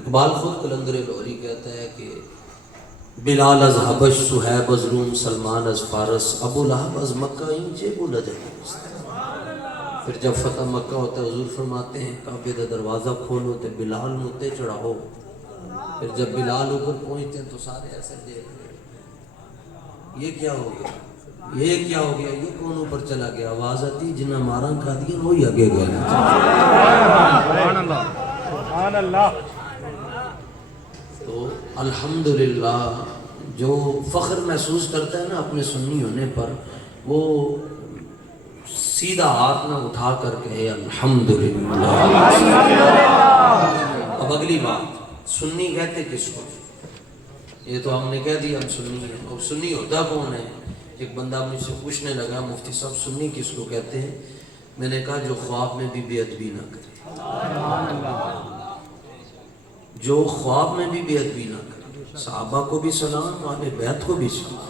اقبال خود قلندر لوری کہتا ہے کہ بلال از حبش، صہیب از روم، سلمان از فارس، ابو لہب از مکہ این جیبو لجن۔ پھر جب فتح مکہ ہوتا ہے حضور فرماتے ہیں کعبے کا دروازہ کھولو تے بلال متے چڑھاؤ۔ پھر جب بلال اوپر پہنچتے ہیں تو سارے ایسے دیکھ رہے ہیں یہ کیا ہو گیا، یہ کیا ہو گیا، یہ کون اوپر چلا گیا؟ آواز آتی جنہ ماراں کھا دیا وہی آگے گئے۔ سبحان اللہ، سبحان اللہ۔ تو الحمدللہ جو فخر محسوس کرتا ہے نا اپنے سنی ہونے پر، وہ سیدھا ہاتھ نہ اٹھا کر کہے الحمدللہ۔ اب اگلی بات، سنی کہتے کس کو؟ یہ تو ہم نے کہہ دیا ہم سنی ہیں، اور سنی ہوتا کون ہے؟ ایک بندہ مجھ سے پوچھنے لگا مفتی صاحب سنی کس کو کہتے ہیں؟ میں نے کہا جو خواب میں بھی بے ادبی نہ کرے، جو خواب میں بھی بے ادبی نہ کرے۔ صحابہ کو بھی سلام، اہل بیت کو بھی سلام۔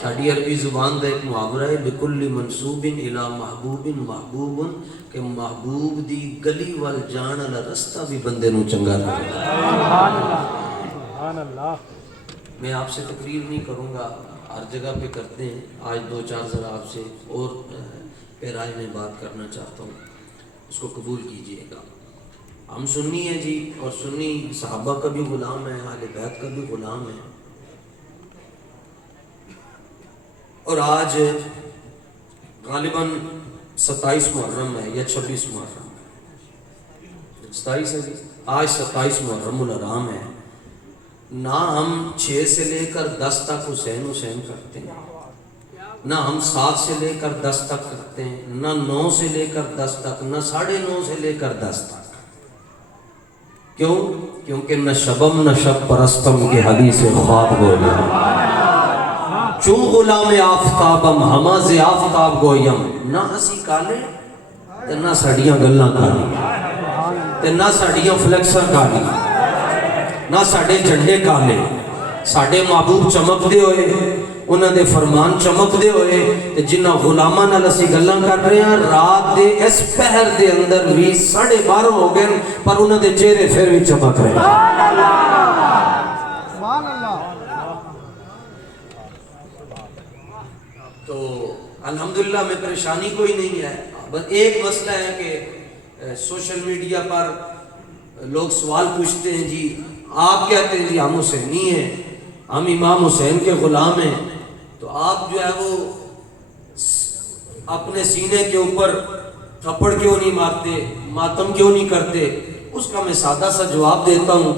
ساڑھی عربی زبان دا ایک محاورہ ہے لکل منصوب الی محبوب محبوب، کہ محبوب دی گلی وال جان والا رستہ بھی بندے نو چنگا لگتا ہے۔ سبحان اللہ۔ میں آپ سے تقریر نہیں کروں گا، ہر جگہ پہ کرتے ہیں، آج دو چار ذرا آپ سے اور پیرائے میں بات کرنا چاہتا ہوں، اس کو قبول کیجئے گا۔ ہم سنی ہیں جی، اور سنی صحابہ کا بھی غلام ہے، اہل بیت کا بھی غلام ہے، اور آج غالباً 27 محرم ہے یا 26 محرم ہے، 27 ہے جی، آج 27 محرم الحرام ہے۔ نہ ہم 6 سے لے کر 10 تک حسین حسین کرتے ہیں، نہ ہم 7 سے لے کر 10 تک کرتے ہیں، نہ 9 سے لے کر 10 تک، نہ 9:30 سے لے کر 10 تک۔ کیوں؟ کیونکہ نہ شبم نہ شب پرستم کے حدیث خواب گویا، چون غلام آفتابم ہماز آفتاب گویم، نہ اسی کالے تے نہ ساڑیاں گلاں کالی تے نہ ساڑیاں فلیکساں کالی، نہ ساڑے جھنڈے کالے۔ ساڑے محبوب چمک دے ہوئے، انہاں دے فرمان چمک دے ہوئے، تے جنہ غلاماں نال اسی گلاں کر رہے ہیں، رات دے اس پہر دے اندر بھی 12:30 ہو گئے پر انہاں دے چہرے پھر بھی چمک رہے ہیں۔ تو الحمدللہ میں پریشانی کوئی نہیں ہے، بس ایک مسئلہ ہے کہ سوشل میڈیا پر لوگ سوال پوچھتے ہیں جی آپ کہتے ہیں جی ہم حسینی ہیں، ہم امام حسین کے غلام ہیں، تو آپ جو ہے وہ اپنے سینے کے اوپر تھپڑ کیوں نہیں مارتے، ماتم کیوں نہیں کرتے؟ اس کا میں سادہ سا جواب دیتا ہوں،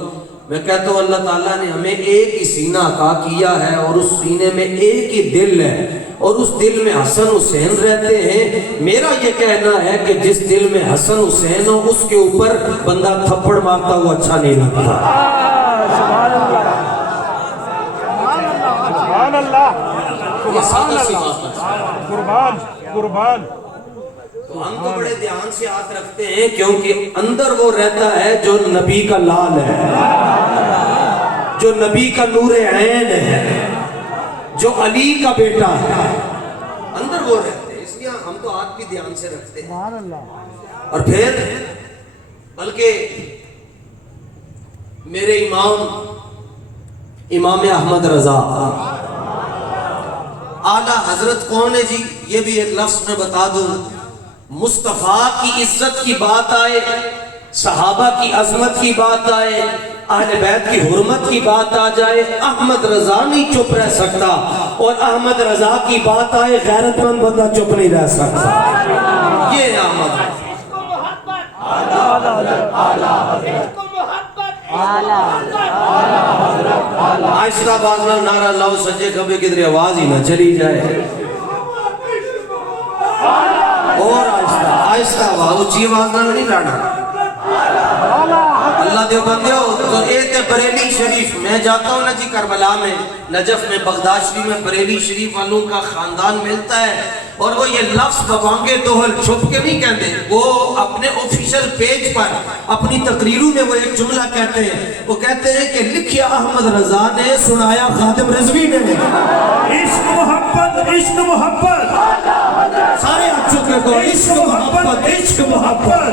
میں کہتا ہوں اللہ تعالیٰ نے ہمیں ایک ہی سینہ عطا کیا ہے، اور اس سینے میں ایک ہی دل ہے، اور اس دل میں حسن حسین رہتے ہیں۔ میرا یہ کہنا ہے کہ جس دل میں حسن حسین ہو اس کے اوپر بندہ تھپڑ مارتا ہوا اچھا نہیں لگتا۔ سبحان اللہ، یہ سادہ سی بات ہے۔ قربان قربان۔ تو ہم تو بڑے دھیان سے ہاتھ رکھتے ہیں کیونکہ اندر وہ رہتا ہے جو نبی کا لال ہے، جو نبی کا نور عین ہے، جو علی کا بیٹا ہے، اندر وہ رہتے ہیں، اس لیے ہم تو ہاتھ بھی دھیان سے رکھتے ہیں۔ اور پھر بلکہ میرے امام احمد رضا اعلیٰ حضرت کون ہے جی؟ یہ بھی ایک لفظ میں بتا دوں، مصطفیٰ کی عزت کی بات آئے، صحابہ کی عظمت کی بات آئے، اہل بیت کی حرمت کی بات آ جائے، احمد رضا نہیں چپ رہ سکتا، اور احمد رضا کی بات آئے غیرت مند بندہ چپ نہیں رہ سکتا۔ یہ ہے احمد رضا۔ آہستہ بازنا نعرہ لاؤ سجے کبھی کدھر آواز ہی نہ چلی جائے، اور آہستہ آہستہ آواز، اچھی آواز نہ نہیں لانا۔ اللہ دیو بندیو، تو ایک بریلی شریف میں جاتا ہوں نا جی، کربلا میں، نجف میں، بغداد شریف میں بریلی شریف والوں کا خاندان ملتا ہے، اور وہ یہ لفظ بوانگے دوہل چھپ کے نہیں کہتے، وہ اپنے آفیشل پیج پر اپنی تقریروں میں وہ ایک جملہ کہتے ہیں، وہ کہتے ہیں کہ لکھیا احمد رضا نے، سنایا خادم رضوی نے، عشق محبت، عشق محبت، سارے آپ چکے کو، عشق محبت، عشق محبت،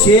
6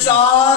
4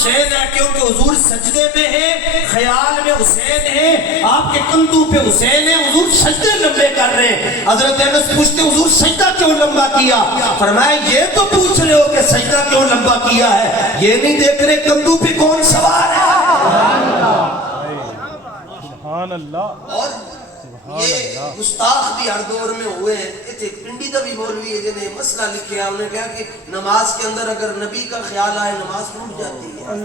حسین ہے کیونکہ حضور سجدے میں ہے، خیال میں حسین ہے، آپ کے کندھوں پہ حسین ہے، حضور سجدے لمبے کر رہے ہیں۔ حضرت انس پوچھتے حضور سجدہ کیوں لمبا کیا؟ فرمایا یہ تو پوچھ رہے ہو کہ سجدہ کیوں لمبا کیا ہے، یہ نہیں دیکھ رہے کندھوں پہ کون سوار ہے۔ سبحان اللہ۔ اور یہ گستاخ بھی ہر دور میں ہوئے ہیں۔ ایک پنڈی دا بھی مولوی ہے جنہیں مسئلہ لکھیا، انہوں نے کہا کہ نماز کے اندر اگر نبی کا خیال آئے نماز ٹوٹ جاتی ہے۔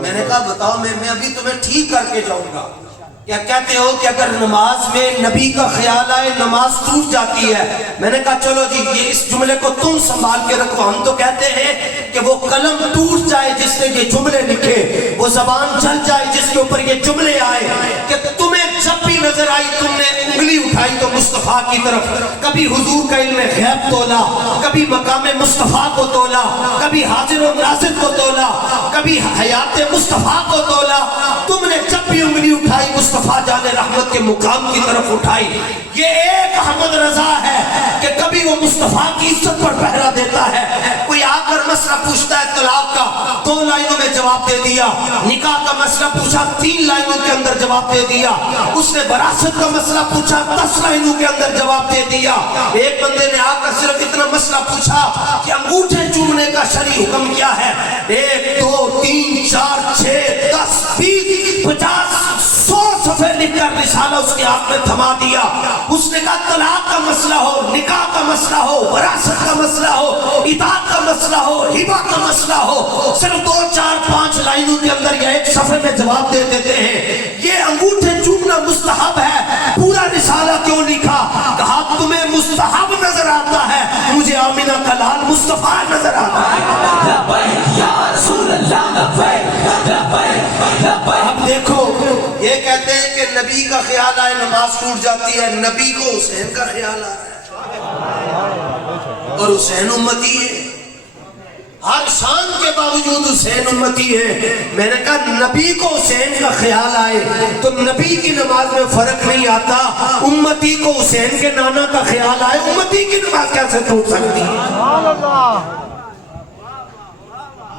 میں نے کہا بتاؤ، میں ابھی تمہیں ٹھیک کر کے جاؤں گا۔ کیا کہتے ہو کہ اگر نماز میں نبی کا خیال آئے نماز ٹوٹ جاتی ہے؟ میں نے کہا چلو جی یہ اس جملے کو تم سنبھال کے رکھو، ہم تو کہتے ہیں کہ وہ قلم ٹوٹ جائے جس نے یہ جملے لکھے، وہ زبان چل جائے جس کے اوپر یہ جملے آئے، کہ تمہیں جب بھی نظر آئی تم نے انگلی اٹھائی تو مصطفیٰ کی طرف، کبھی حضور کا علم غیب تولا، کبھی مقام مصطفیٰ کو تولا، کبھی حاضر و ناظر کو تولا، کبھی حیات مصطفیٰ کو تولا، تم نے جب بھی انگلی اٹھائی مصطفیٰ جان رحمت کے مقام کی طرف اٹھائی۔ یہ ایک احمد رضا ہے کہ کبھی وہ مصطفیٰ کی عزت پر پہرا دیتا ہے۔ کوئی آ کر مسئلہ پوچھتا ہے طلاق کا، 2 لائنوں میں جواب دے دیا، نکاح کا مسئلہ پوچھا 3 لائنوں کے اندر جواب دے دیا، اس نے وراثت کا مسئلہ پوچھا 10 لائنوں کے اندر جواب دے دیا۔ ایک بندے نے آ کر صرف اتنا مسئلہ پوچھا کہ انگوٹھے چومنے کا شرعی حکم کیا ہے؟ 1 2 3 4 6 10 20 50 100 صفحے لکھ کر رسالہ اس کے ہاتھ میں تھما دیا۔ اس نے کہا طلاق کا مسئلہ ہو، نکاح کا مسئلہ ہو، وراثت کا مسئلہ ہو، اطاعت کا مسئلہ ہو، ہبہ کا مسئلہ ہو، صرف 2 4 5 لائنوں کے اندر یا 1 صفحے میں جواب دے دیتے ہیں۔ یہ انگوٹھے چومنا مستحب ہے، پورا رسالہ کیوں لکھا؟ کہا تمہیں مستحب نظر آتا ہے، مجھے آمینہ کا لال مصطفیٰ نظر آتا ہے۔ اب دیکھو یہ کہتے ہیں کہ نبی کا خیال آئے نماز ٹوٹ جاتی ہے، نبی کو حسین کا خیال آ رہا ہے اور حسین امتی ہے، ہر شان کے باوجود حسین امتی ہے۔ میں نے کہا نبی کو حسین کا خیال آئے تو نبی کی نماز میں فرق نہیں آتا، امتی کو حسین کے نانا کا خیال آئے امتی کی نماز کیسے ٹوٹ سکتی ہے؟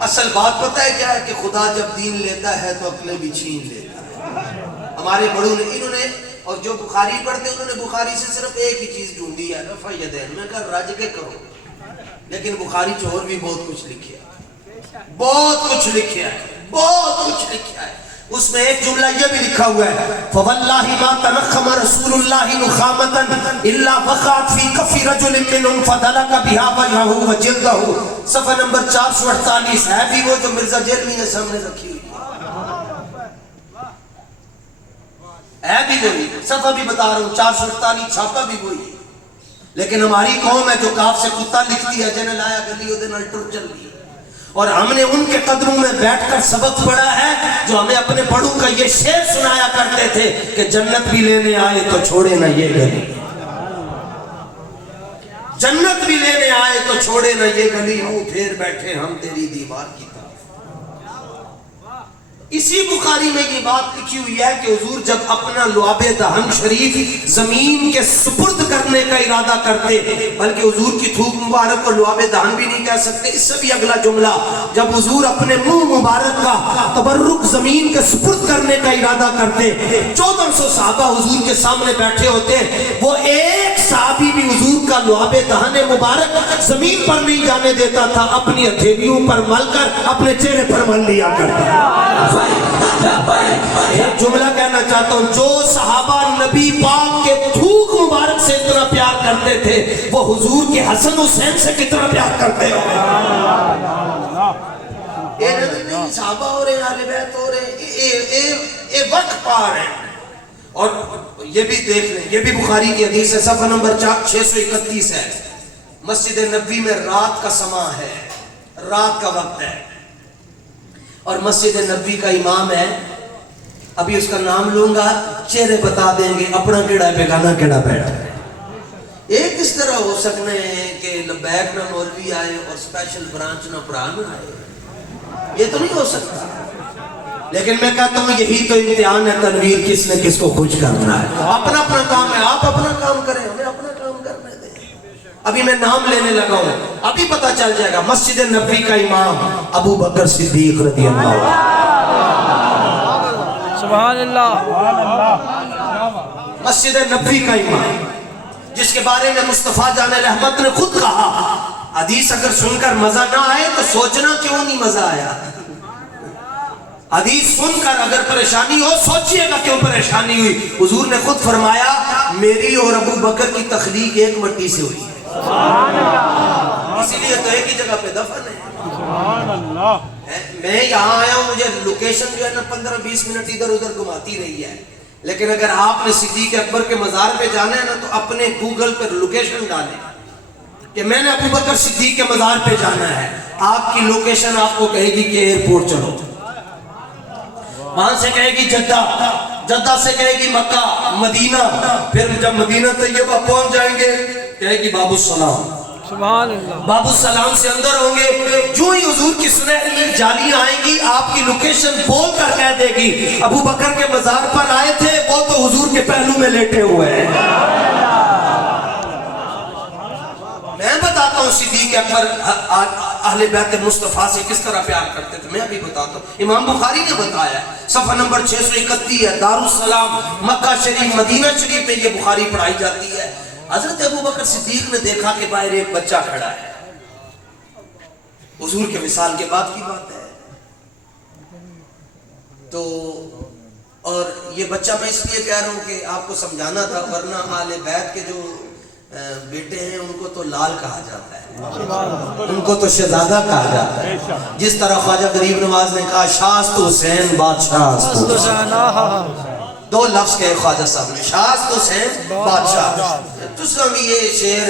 اصل بات پتہ ہے کیا ہے کہ خدا جب دین لیتا ہے تو عقلیں بھی چھین لیتا ہے۔ ہمارے بڑوں نے انہوں نے، اور جو بخاری پڑھتے انہوں نے بخاری سے صرف ایک ہی چیز ڈھونڈی ہے، رفع یدین۔ میں کہا رج کے کرو، لیکن بخاری چور بھی بہت کچھ لکھیا ہے، بہت کچھ لکھیا ہے، بہت کچھ لکھیا ہے۔ اس میں ایک جملہ یہ بھی لکھا ہوا ہے فواللہ ما تنخم رسول اللہ نخامتا الا وقعت فی کف رجل منهم فدلک بها وجهه وجلده۔ صفحہ نمبر 448 ہے بھی وہ جو مرزا جرمی نے سامنے رکھی ہوئی ہے بھی وہی، صفحہ بھی بتا رہا ہوں 448 چھاپا بھی وہی ہے۔ لیکن ہماری قوم ہے جو کاف سے کتا لکھتی ہے، جنہیں لایا گلی وہ دن ٹر چل رہی ہے، اور ہم نے ان کے قدموں میں بیٹھ کر سبق پڑھا ہے جو ہمیں اپنے بڑوں کا یہ شعر سنایا کرتے تھے کہ جنت بھی لینے آئے تو چھوڑے نہ یہ گلی، جنت بھی لینے آئے تو چھوڑے نہ یہ گلی، منہ پھیر بیٹھے ہم تیری دیوار کی طرف۔ اسی بخاری میں یہ بات لکھی ہوئی ہے کہ حضور جب اپنا لعاب دہن شریف زمین کے سپرد کرنے کا ارادہ کرتے، بلکہ حضور کی تھوک مبارک کو لعاب دہن بھی نہیں کہہ سکتے، اس سے بھی اگلا جملہ، جب حضور اپنے منہ مبارک کا تبرک زمین کے سپرد کرنے کا ارادہ کرتے، 1400 صحابہ حضور کے سامنے بیٹھے ہوتے، وہ ایک صحابی بھی حضور کا لعاب دہن مبارک زمین پر نہیں جانے دیتا تھا، اپنی ہتھیلیوں پر مل کر اپنے چہرے پر مل لیا کرتا۔ ایک جملہ کہنا چاہتا ہوں، جو صحابہ نبی پاک کے تھوک مبارک سے اتنا پیار کرتے تھے وہ حضور کے حسن حسین سے کتنا پیار کرتے ہو۔ نہیں صحابہ ہو رہے ہیں، اہل بیت ہو رہے ہیں، اے وقت پا رہے ہیں۔ اور یہ بھی دیکھ لیں، یہ بھی بخاری کی حدیث ہے، صفحہ نمبر 631 ہے، مسجد نبوی میں رات کا سماں ہے، رات کا وقت ہے، اور مسجد نبوی کا امام ہے، ابھی اس کا نام لوں گا، چہرے بتا دیں گے اپنا کیڑا ہے بیگانہ کیڑا بیٹھا ہے۔ ایک اس طرح ہو سکنے ہیں کہ لبیک نہ مولوی آئے اور اسپیشل برانچ نہ پران آئے، یہ تو نہیں ہو سکتا۔ لیکن میں کہتا ہوں یہی تو امتحان ہے تنویر، کس نے کس کو خوش کرنا ہے۔ اپنا اپنا کام ہے، آپ اپنا کام کریں، ہمیں اپنا کام کرنے دیں۔ ابھی میں نام لینے لگا ہوں, ابھی پتہ چل جائے گا. مسجد نبوی کا امام ابو بکر صدیق رضی اللہ عنہ. سبحان اللہ. مسجد نبوی کا امام جس کے بارے میں مصطفیٰ جان رحمت نے خود کہا, حدیث اگر سن کر مزہ نہ آئے تو سوچنا کیوں نہیں مزہ آیا. حدیث سن کر اگر پریشانی ہو سوچئے گا کیوں پریشانی ہوئی. حضور نے خود فرمایا میری اور ابو بکر کی تخلیق ایک مٹی سے ہوئی ہے, اسی لیے تو ایک ہی جگہ پہ دفن ہے. سبحان اللہ. میں یہاں آیا ہوں, مجھے لوکیشن جو ہے نا 15-20 منٹ ادھر ادھر گھماتی رہی ہے, لیکن اگر آپ نے صدیق اکبر کے مزار پہ جانا ہے نا تو اپنے گوگل پر لوکیشن ڈالیں کہ میں نے ابو بکر صدیق کے مزار پہ جانا ہے. آپ کی لوکیشن آپ کو کہے گی کہ ایئرپورٹ چلو, وہاں سے کہے گی جدہ, جدہ سے کہے گی مکہ, مدینہ, پھر جب مدینہ طیبہ پہنچ جائیں گے کہے گی باب السلام. سبحان اللہ. باب السلام سے اندر ہوں گے, جو ہی حضور کی سنہری جالیاں آئیں گی آپ کی لوکیشن بول کر کہہ دے گی ابو بکر کے مزار پر آئے تھے, وہ تو حضور کے پہلو میں لیٹے ہوئے ہیں. میں بتاتا ہوں صدیق اکبر اہل بیت مصطفیٰ سے کس طرح پیار کرتے تھے, میں ابھی بتاتا ہوں. امام بخاری نے بتایا ہے, صفحہ نمبر 631 ہے, دارالسلام مکہ شریف مدینہ شریف میں یہ بخاری پڑھائی جاتی ہے. حضرت ابو بکر صدیق نے دیکھا کہ باہر ایک بچہ کھڑا ہے, حضور کے وصال کے بعد کی بات ہے, تو اور یہ بچہ میں اس لیے کہہ رہا ہوں کہ آپ کو سمجھانا تھا, ورنہ اہل بیت کے جو بیٹے ہیں ان کو تو لال کہا جاتا ہے, ان کو تو شہزادہ کہا جاتا ہے. جس طرح خواجہ غریب نواز نے کہا شاست حسین بادشاہ, دو لفظ کہے خواجہ صاحب نے, شاست حسین بادشاہ. تساں بھی یہ شعر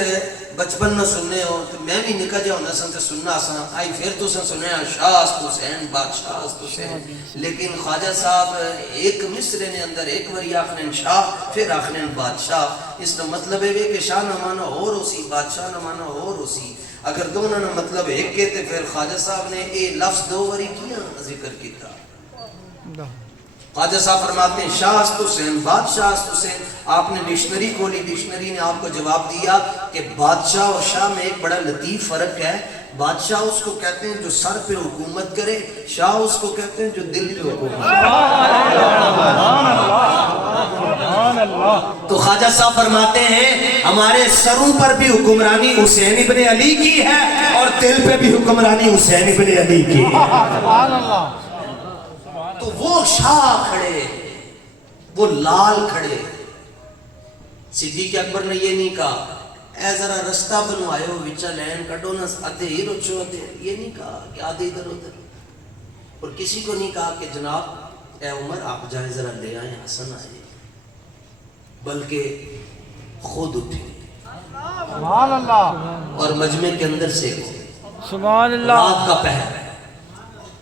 بچپن نہ سننے ہو, تو میں بھی نکا جا ہونا سن تے سننا سا آئی, پھر تساں سنے شاست حسین بادشاہ حسین. لیکن خواجہ صاحب ایک مصرے نے اندر ایک وری آخنین شاہ پھر آخنین بادشاہ. اس کا مطلب ہے کہ شاہ نہ مانا اور ہو سی, بادشاہ نہ مانا اور ہو سی. اگر دونوں نے مطلب ایک کہتے پھر خواجہ صاحب نے اے لفظ دو وری کیا ذکر کیتا. خواجہ صاحب فرماتے ہیں شاست حسین بادشاہ حسین. آپ نے ڈکشنری کھولی, ڈکشنری نے آپ کو جواب دیا کہ بادشاہ اور شاہ میں ایک بڑا لطیف فرق ہے. بادشاہ اس کو کہتے ہیں جو سر پہ حکومت کرے, شاہ اس کو کہتے ہیں جو دل پہ حکومت کرے. تو خواجہ صاحب فرماتے ہیں ہمارے سروں پر بھی حکمرانی حسین ابن علی کی ہے اور دل پہ بھی حکمرانی حسین ابن علی کی ہے. تو وہ شاہ کھڑے, وہ لال کھڑے. صدیق اکبر نے یہ نہیں کہا اے ذرا رستہ بنوائے ہو وچا لین کٹو نا ادھے ہی رچو ادھے, یہ نہیں کہا کہ آدھے ادھر ادھر. اور کسی کو نہیں کہا کہ جناب اے عمر آپ جائیں ذرا لے آئیں حسن آئے, بلکہ خود اٹھے سبحان اللہ. اور مجمع کے اندر سے سبحان اللہ. رات کا پہر ہے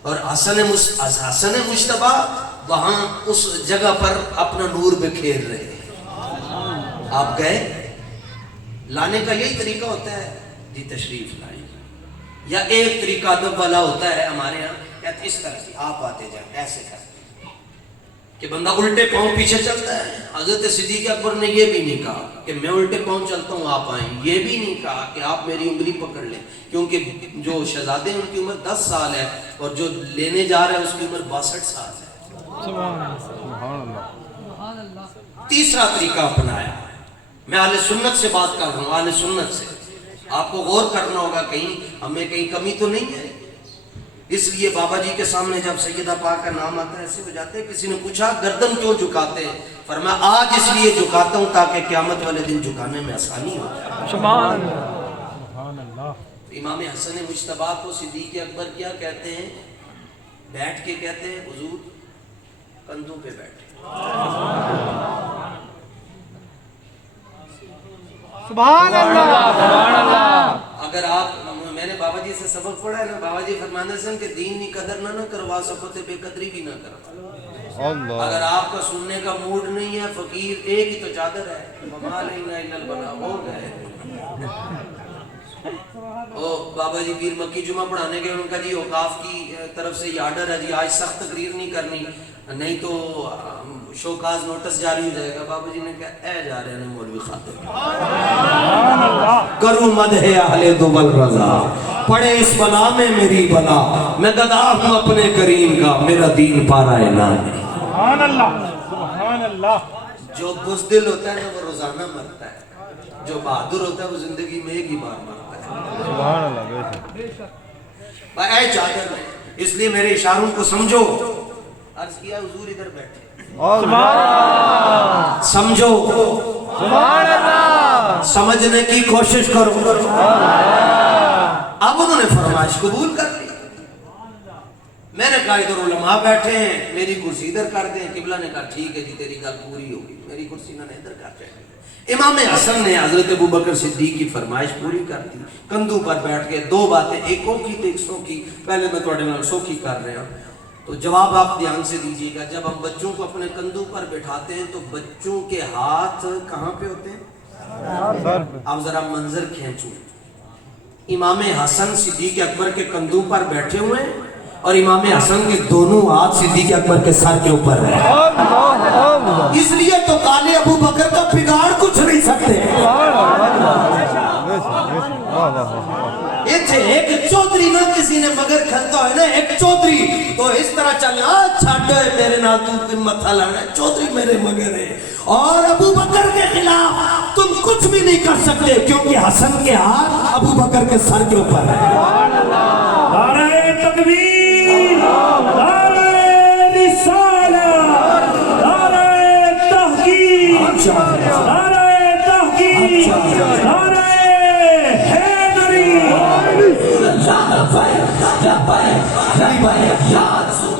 اور حسن مجتبیٰ وہاں اس جگہ پر اپنا نور بکھیر رہے ہیں. آپ گئے, لانے کا یہی طریقہ ہوتا ہے جی تشریف لائیں, یا ایک طریقہ ادب والا ہوتا ہے ہمارے یہاں کہتے اس طرح سے آپ آتے جائیں ایسے کرتے کہ بندہ الٹے پاؤں پیچھے چلتا ہے. حضرت صدیق اکبر نے یہ بھی نہیں کہا کہ میں الٹے پاؤں چلتا ہوں آپ آئیں, یہ بھی نہیں کہا کہ آپ میری انگلی پکڑ لیں, کیونکہ جو شہزادے ہیں ان کی عمر 10 سال ہے اور جو لینے جا رہا ہے اس کی عمر 62 سال ہے. سبحان اللہ. تیسرا طریقہ اپنایا. میں اہل سنت سے بات کر رہا ہوں, اہل سنت سے. آپ کو غور کرنا ہوگا کہیں ہمیں کہیں کمی تو نہیں ہے. اس لیے بابا جی کے سامنے جب سیدہ پاک کا نام آتا ہے ایسے ہو جاتے ہیں. کسی نے پوچھا گردن کیوں جھکاتے ہیں, فرمایا آج اس لیے جھکاتا ہوں تاکہ قیامت والے دن جھکانے میں آسانی ہو جائے. سبحان اللہ. امام حسن مجتبیٰ کو صدیق اکبر کیا کہتے ہیں, بیٹھ کے کہتے ہیں حضور کندھوں پہ بیٹھے. سبحان اللہ. اگر آپ, میں نے بابا جی سے سبق پڑھا ہے نا, بابا جی فرمانے سے کہ دین کی قدر نہ کروا سکو تو بے قدری بھی نہ کروا. اگر آپ کا سننے کا موڈ نہیں ہے, فقیر ایک ہی تو چادر ہے, وما علینا الا البلاغ, ہو گئے. بابا جی پیر مکی جمعہ پڑھانے گئے, ان کا جی اوقاف کی طرف سے یہ آرڈر ہے جی آج سخت تقریر نہیں کرنی نہیں تو شوکاز نوٹس جاری ہو جائے گا. بابا جی نے کہا اے جا رہے ہیں مولوی خاطر. کروں مدح اہل دوبل رضا، پڑے اس بلا میں میری بلا، میں گدا ہوں اپنے کریم کا، میرا دین پارا اعلان ہے۔ سبحان اللہ، سبحان اللہ۔ جو بزدل ہوتا ہے نا وہ روزانہ مرتا ہے، جو بہادر ہوتا ہے وہ زندگی میں ایک ہی بار مرتا ہے۔ سبحان اللہ، بے شک۔ اے چادر، اس لیے میرے اشاروں کو سمجھو۔ عرض کیا حضور ادھر بیٹھے، سمجھو، سبحان اللہ، سمجھنے کی کوشش کرو۔ اب انہوں نے فرمائش قبول کر لی۔ میں نے کہا ادھر علماء بیٹھے ہیں، میری کرسی ادھر کر دیں۔ قبلہ نے کہا ٹھیک ہے جی، تیری گل پوری ہوگی، میری کرسی انہوں نے ادھر کر دیں۔ امام حسن نے حضرت ابوبکر صدیق کی فرمائش پوری کر دی، کندھوں پر بیٹھ کے دو باتیں، ایک کو کی تو ایک سو کی۔ پہلے میں تھوڑے نال سو کی کر رہا ہوں، تو جواب آپ دھیان سے دیجیے گا۔ جب ہم بچوں کو اپنے کندھوں پر بٹھاتے ہیں تو بچوں کے ہاتھ کہاں پہ ہوتے ہیں؟ اب ذرا منظر کھینچو، امام حسن صدیق اکبر کے کندھوں پر بیٹھے ہوئے ہیں اور امام حسن کے دونوں ہاتھ صدیق اکبر کے سر کے اوپر ہیں۔ اس لیے تو کالے ابو بکر کا بگاڑ کچھ نہیں سکتے۔ ایک چودری نہ کسی نے مگر کھلتا ہے نا، ایک چودری تو اس طرح چلنا چھاٹو ہے میرے نال تو کوئی متھا لانا ہے، چودری میرے مگر ہے۔ اور ابو بکر کے خلاف تم کچھ بھی نہیں کر سکتے، کیونکہ حسن کے ہاتھ ابو بکر کے سر کے اوپر ہے۔ نعرہ تکبیر، نعرہ رسالت، نعرہ تحقیق، نعرہ تحقیق، نعرہ حیدری۔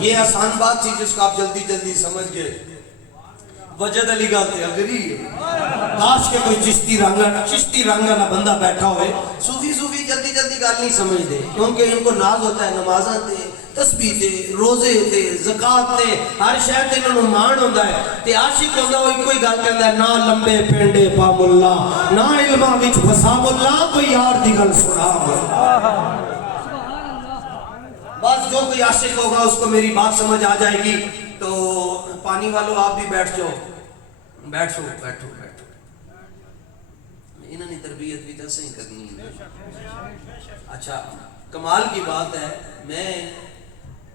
یہ آسان بات تھی جس کو آپ جلدی جلدی سمجھ گئے۔ وجد علی گاتے اگری کاش کے کوئی چشتی رنگا نہ بندہ بیٹھا ہوئے۔ صوفی جلدی جلدی گال نہیں سمجھ دے، کیونکہ ان کو ناز ہوتا ہے نمازاں تے، تسبیح تے، روزے تے، زکات تے، ہر شے تے انہوں مان ہوندا ہے۔ تے عاشق ہوندا وہ کوئی گل کہندا ہے، نہ لمبے پینڈے پا ملا، نہ علماں وچ پھسا ملا، کوئی یار دی گل سنا ملا۔ بس جو کوئی عاشق ہوگا اس کو میری بات سمجھ آ جائے گی۔ تو پانی والوں آپ بھی بیٹھ جاؤ، بیٹھو۔ انہوں نے تربیت بھی تو صحیح کرنی ہے۔ اچھا کمال کی بات ہے، میں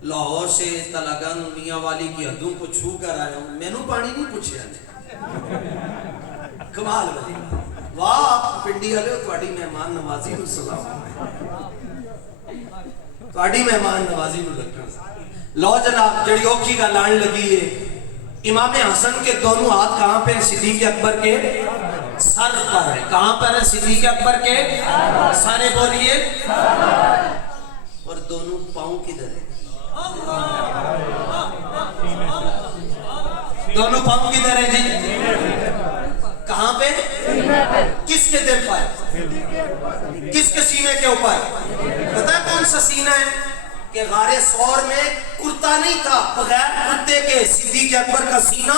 لاہور سے تلاگن میاں والی کی حدوں کو چھو کر آیا ہوں، میں نے پانی نہیں پوچھا۔ کمال والی واہ پنڈی والے تھوڑی مہمان نوازی نو سلام، تھوڑی مہمان نوازی نو لگا۔ لو جناب جڑی اوکھی گل آن لگی ہے، امام حسن کے دونوں ہاتھ کہاں پہ ہیں؟ صدیق اکبر کے سر پر ہے۔ کہاں پر ہے؟ صدیق اکبر کے سر، بولیے۔ اور دونوں پاؤں کدھر ہیں؟ دونوں پاؤں کدھر ہیں جی؟ کہاں پہ؟ کس کے دل پر؟ کس کے سینے کے اوپر؟ پتہ ہے کون سا سینہ ہے؟ کہ غار سور میں کرتا نہیں تھا، بغیر کرتے کے صدیق اکبر کا سینہ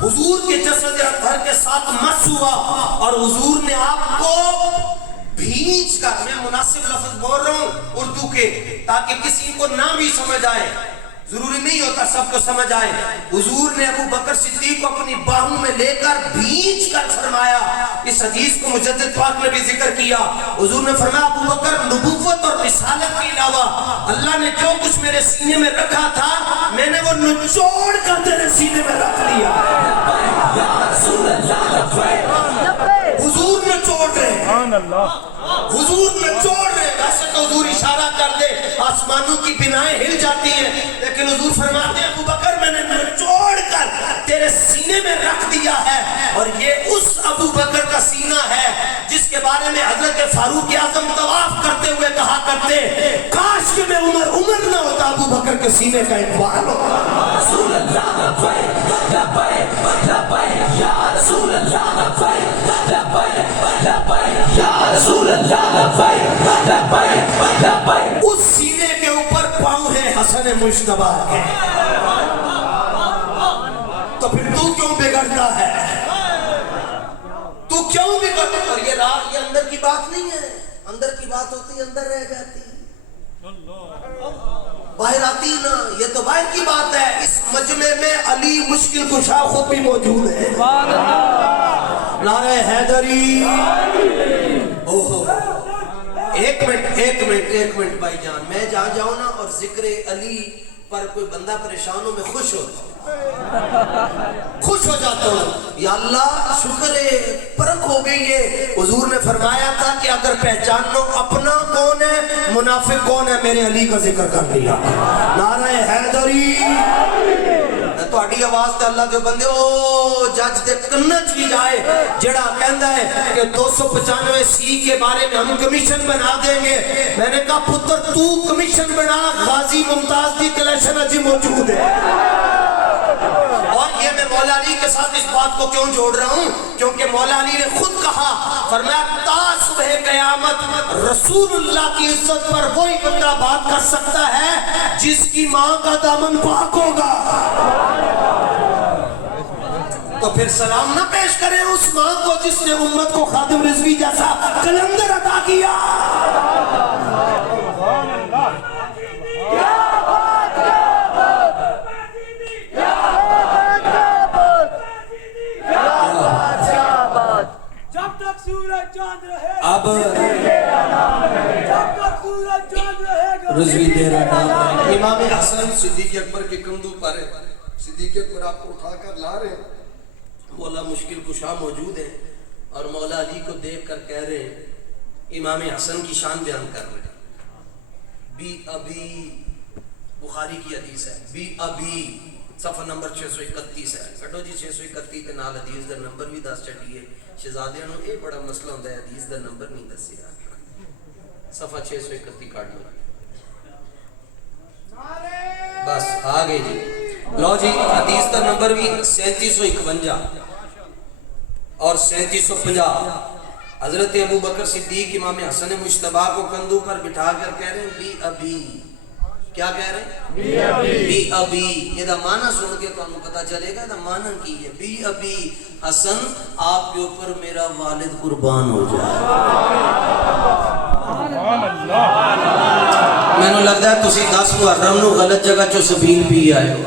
حضور کے جسد اطہر کے ساتھ مس ہوا، اور حضور نے آپ کو بھیج کر، میں مناسب لفظ بول رہا ہوں اردو کے تاکہ کسی کو نہ بھی سمجھ آئے، ضروری نہیں ہوتا سب کو سمجھ آئے، حضور نے ابو بکر صدیق کو اپنی باہوں میں لے کر بھیج کر فرمایا۔ اس حدیث کو مجدد پاک نے بھی ذکر کیا، حضور نے فرمایا ابو بکر نبوت اور رسالت کے علاوہ اللہ نے جو کچھ میرے سینے میں رکھا تھا میں نے وہ نچوڑ کر تیرے سینے میں رکھ لیا۔ حضور نچوڑ رہے ہیں، حضور نچوڑ رہے ہیں۔ ویسے تو حضور اشارہ کر دے آسمانوں کی بنائیں ہل جاتی ہیں، لیکن حضور فرماتے ہیں ابو بکر میں نے نچوڑ کر تیرے سینے میں رکھ دیا ہے۔ اور یہ اس ابو بکر کا سینہ ہے جس کے بارے میں حضرت فاروق اعظم طواف کرتے ہوئے کہا کرتے، کاش کہ میں عمر نہ ہوتا، ابو بکر کے سینے کا اقبال ہوتا۔ رسول اللہ لبیک لبیک لبیک یا رسول اللہ لبیک لبیک لبیک یا رسول اللہ لبیک لبیک لبیک۔ اس سینے کے اوپر پاؤں ہے حسن مجتبیٰ کے، تو پھر تو کیوں بگڑتا ہے؟ تو کیوں بگڑتا ہے؟ اور یہ اندر کی بات نہیں ہے، اندر کی بات ہوتی ہے اندر رہ جاتی ہے، باہر آتی نا، یہ تو باہر کی بات ہے۔ اس مجمع میں علی مشکل کشا خود بھی موجود ہے۔ نعرہ حیدری ایک منٹ بھائی جان، میں جہاں جاؤں نا اور ذکر علی پر کوئی بندہ پریشان ہو، میں خوش ہو جاتا ہوں. یا اللہ شکر ہے پرکھ ہو گئی ہے. حضور نے فرمایا تھا کہ اگر پہچان لو اپنا کون ہے منافق کون ہے، میرے علی کا ذکر کر دیا. نعرہ حیدری. تہاڈی آواز تے اللہ دے بندے او جج دے کناں چ بھی جائے جڑا کہندا ہے کہ 295 سی کے بارے میں ہم کمیشن بنا دیں گے. میں نے کہا پتر تو کمیشن بنا، غازی ممتاز دی کلیکشن اجی موجود ہے. اور یہ میں مولا علی کے ساتھ اس بات کو کیوں جوڑ رہا ہوں؟ کیونکہ مولا علی نے خود کہا، فرمایا تا صبح قیامت رسول اللہ کی عزت پر وہی بندہ بات کر سکتا ہے جس کی ماں کا دامن پاک ہوگا. تو پھر سلام نہ پیش کریں اس ماں کو جس نے امت کو خادم رضوی جیسا کلندر عطا کیا. اب رضوی تیرا نام. امام حسن صدیق اکبر کے کندھوں پر ہے. صدیق اکبر آپ کو اٹھا کر لا رہے ہیں. مولا مشکل کشا موجود ہے اور مولا علی کو دیکھ کر کہہ رہے ہیں، امام حسن کی شان بیان کر رہے ہیں. بی ابی بخاری کی حدیث ہے، بی ابی صفحہ نمبر 631 ہے. کٹو جی 631 کے نال حدیث دا نمبر بھی دس چڑھیے. شہزادیاں نو یہ بڑا مسئلہ ہوتا ہے حدیث دا نمبر نہیں دسیا. صفحہ 631 کاٹ لو. بس آگے جی لو جی حدیث دا نمبر بھی 3751 اور 3750. حضرت ابو بکر صدیق امام حسن مجتبی کو کندھوں پر بٹھا کر کہہ رہے ہیں بی ابی. کیا کہہ رہے ہیں؟ بی ابی. یہ دا معنی سن کے تو ہمیں پتا چلے گا دا معنی کی ہے. بی ابی حسن آپ کے اوپر میرا والد قربان ہو جائے. میں نے لگتا ہے تسی 10 محرم نو غلط جگہ چو سبیل پی آئے ہو.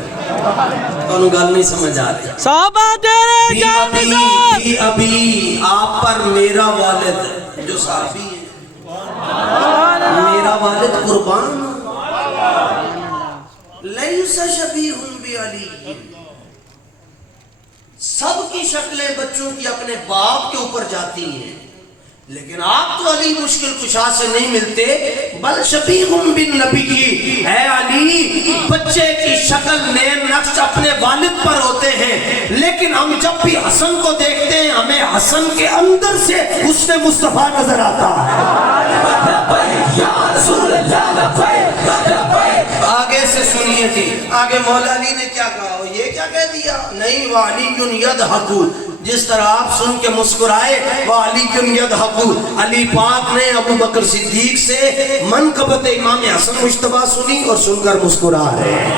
تو انہوں گل نہیں سمجھ آتی. صحابہ تیرے جانزار بی ابی آپ پر میرا والد جو صحابی ہے میرا والد قربان. لیس شبیہ بعلی. سب کی شکلیں بچوں کی اپنے باپ کے اوپر جاتی ہیں، لیکن آپ تو علی مشکل کشا سے نہیں ملتے. بل شبیہ بالنبی کی ہے علی. بچے کی شکل نیم نقش اپنے والد پر ہوتے ہیں، لیکن ہم جب بھی حسن کو دیکھتے ہیں ہمیں حسن کے اندر سے حسن مصطفیٰ نظر آتا ہے. آگے سے سنیے تھی. آگے مولا علی نے کیا کہا؟ یہ کیا کہہ دیا؟ نہیں وعلی یضحکو. جس طرح آپ سن کے مسکرائے وعلی یضحکو. علی پاک نے ابو بکر صدیق سے منقبت امام حسن مجتبی سنی اور سن کر مسکرا رہے ہیں.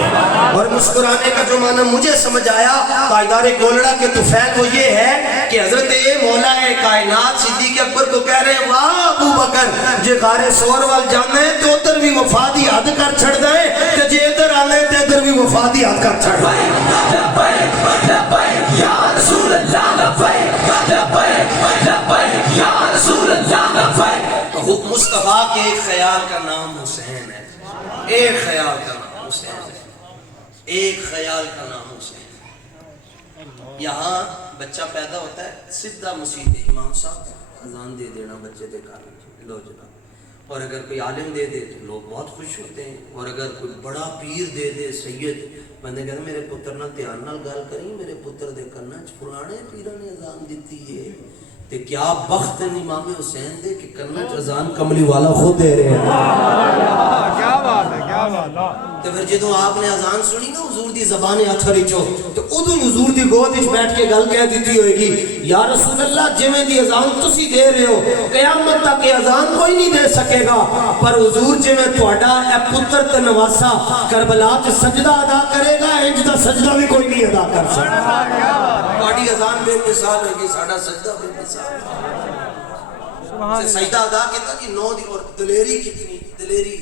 اور مسکرانے کا جو معنی مجھے سمجھ آیا تاجدار گولڑا کے طفیل وہ یہ ہے کہ حضرت مولا کائنات صدیق اکبر کو کہہ رہے ہیں واہ ابو بکر جے غار سور وال جانا ہے تو ادھر بھی وفا دی حد کر چھڑ دائیں کہ جے ادھر آنا ہے تو ادھر بھی وفا دی حد کر چھڑ دائیں. یا رسول اللہ مصطفیٰ کے ایک خیال کا نام حسین ہے. ایک خیال کا نام حسین ہے. ایک خیال کا نام حسین. یہاں بچہ پیدا ہوتا ہے سیدھا مسجد امام صاحب اذان دے دینا بچے دے کر لو جناب. اور اگر کوئی عالم دے دے تو لوگ بہت خوش ہوتے ہیں. اور اگر کوئی بڑا پیر دے دے سید بندے کہتے میرے پتر نال دھیان نال گل کریں میرے پتر دے کرنا فلانے پیرا نے اذان دیتی ہے. تے کیا بخت ہے امام حسین دے کہ کرنا اذان کملی والا خود دے رہے ہیں. کیا بات ہے کیا بات. تو پھر جدوں آپ نے اذان سنی نا حضور دی زبان اتھر وچوں تو ادوں حضور دی گود وچ بیٹھ کے گل کہہ دیتی ہوئے گی یا رسول اللہ جویں دی اذان تسی دے رہے ہو قیامت تک یہ اذان کوئی نہیں دے سکے گا. پر حضور جویں تہاڈا اے پتر تے نواسا کربلا وچ سجدہ ادا کرے گا انج دا سجدہ بھی کوئی نہیں ادا کر سکتا. تہاڈی اذان بے مثال ہوگی ساڈا سجدہ بے مثال. سجدہ ادا کیتا کہ 9 دی اور دلیری کتنی دلیری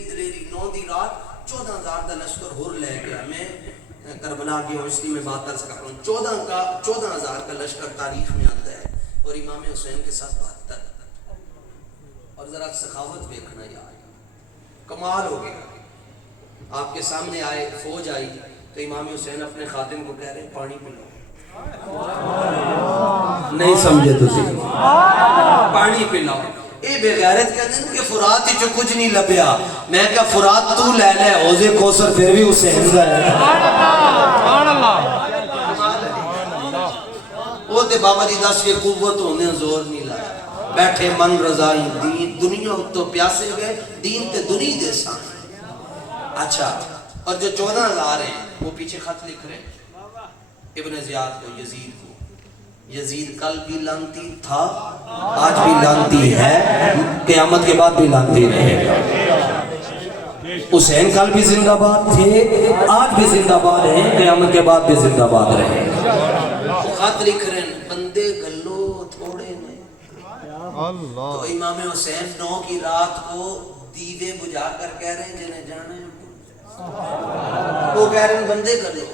9 دی رات 14,000 دا لشکر ہور لے گیا. میں کربلا کی ہوشتی میں بات کر سکتا ہوں. 14,000 کا لشکر تاریخ میں آتا ہے اور امام حسین کے ساتھ 72. اور ذرا سخاوت دیکھنا یار، کمال ہو گیا. آپ کے سامنے آئے، فوج آئی تو امام حسین اپنے خادم کو کہہ رہے ہیں پانی پلاؤ. نہیں سمجھے تسی، پانی پلاؤ. اے بے غیرت کہتے ہیں کہ فرات ہی جو کچھ نہیں لبیا. میں کہا فرات تو لے لے، حوض کوثر پھر بھی حسین کا ہے. وہ تے بابا جی دس کے قوت ہونے زور نہیں لایا. بیٹھے من رضائی دین، دنیا تو پیاسے گئے، دین تے دنیا دے سائیں. اچھا، اور جو 14,000 ہیں وہ پیچھے خط لکھ رہے ہیں ابن زیاد کو، یزید کو. یزید کل بھی لانتی تھا، آج بھی لانتی ہے، قیامت کے بعد بھی لانتی رہے گا. حسین کل بھی زندہ باد تھے، آج بھی زندہ باد ہیں، قیامت کے بعد بھی زندہ باد رہے گا. وہ خط لکھ رہے ہیں بندے گلو تھوڑے نے. تو امام حسین 9 کی رات کو دیوے بجھا کر کہہ رہے ہیں جنہیں جانا ہے. وہ کہہ رہے ہیں بندے گلو.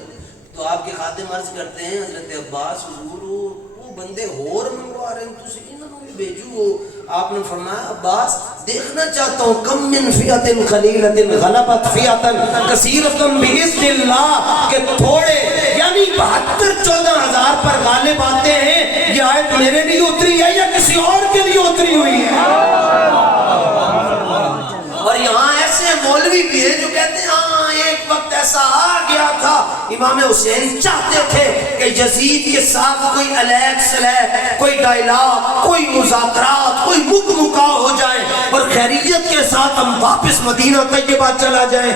تو آپ کے خادم عرض کرتے ہیں حضرت عباس حضور وہ بندے ہور منگوا رہے ہیں تسی انہوں بھی بھیجو. آپ نے فرمایا عباس دیکھنا چاہتا ہوں کم من فیعت خلیلت غلبت فیعتا کثیرتا باذن اللہ، کہ تھوڑے یعنی 72-14,000 پر غالب آتے ہیں. یہ آیت میرے لیے اتری ہے یا کسی اور کے لیے اتری ہوئی ہے؟ اور یہاں ایسے مولوی بھی ہیں جو کہتے ہیں ہاں ایک وقت ایسا آ گیا تھا امام حسین چاہتے تھے کہ یزید کے ساتھ کوئی علیہ صلح، کوئی ڈائلاگ، کوئی مذاکرات، کوئی مکہ ہو جائے اور خیریت کے ساتھ ہم واپس مدینہ طیبہ چلے جائیں.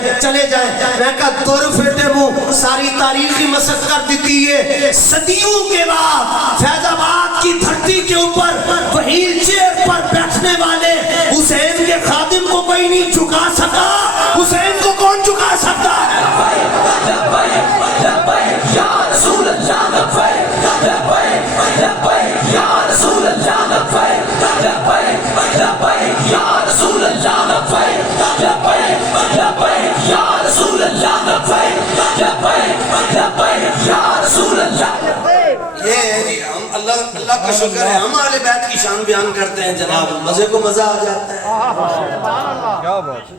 میں کہا دور پھٹے منہ، ساری تاریخی مسخ کر دیتی ہے. صدیوں کے بعد فیض آباد کی دھرتی کے اوپر وہیل چیئر پر بیٹھنے والے حسین کے خادم کو کوئی نہیں جھکا سکا. حسین کو کون جھکا سکتا ہے؟ یا رسول اللہ لبیک لبیک لبیک یا رسول اللہ لبیک لبیک لبیک یا رسول اللہ لبیک لبیک لبیک یا رسول اللہ لبیک لبیک لبیک یا رسول اللہ. یہ ہے جی، ہم اللہ کا شکر ہے ہم اہل بیت کی شان بیان کرتے ہیں جناب، مزے کو مزہ آ جاتا ہے.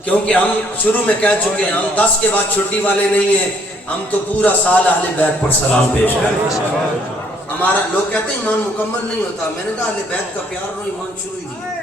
کیونکہ ہم شروع میں کہہ چکے ہیں ہم 10 کے بعد چھٹی والے نہیں ہیں. ہم تو پورا سال اہل بیت پر سلام پیش کریں. ہمارا لوگ کہتے ہیں ایمان مکمل نہیں ہوتا. میں نے کہا اہل بیت کا پیار نو ایمان شروع ہی نہیں.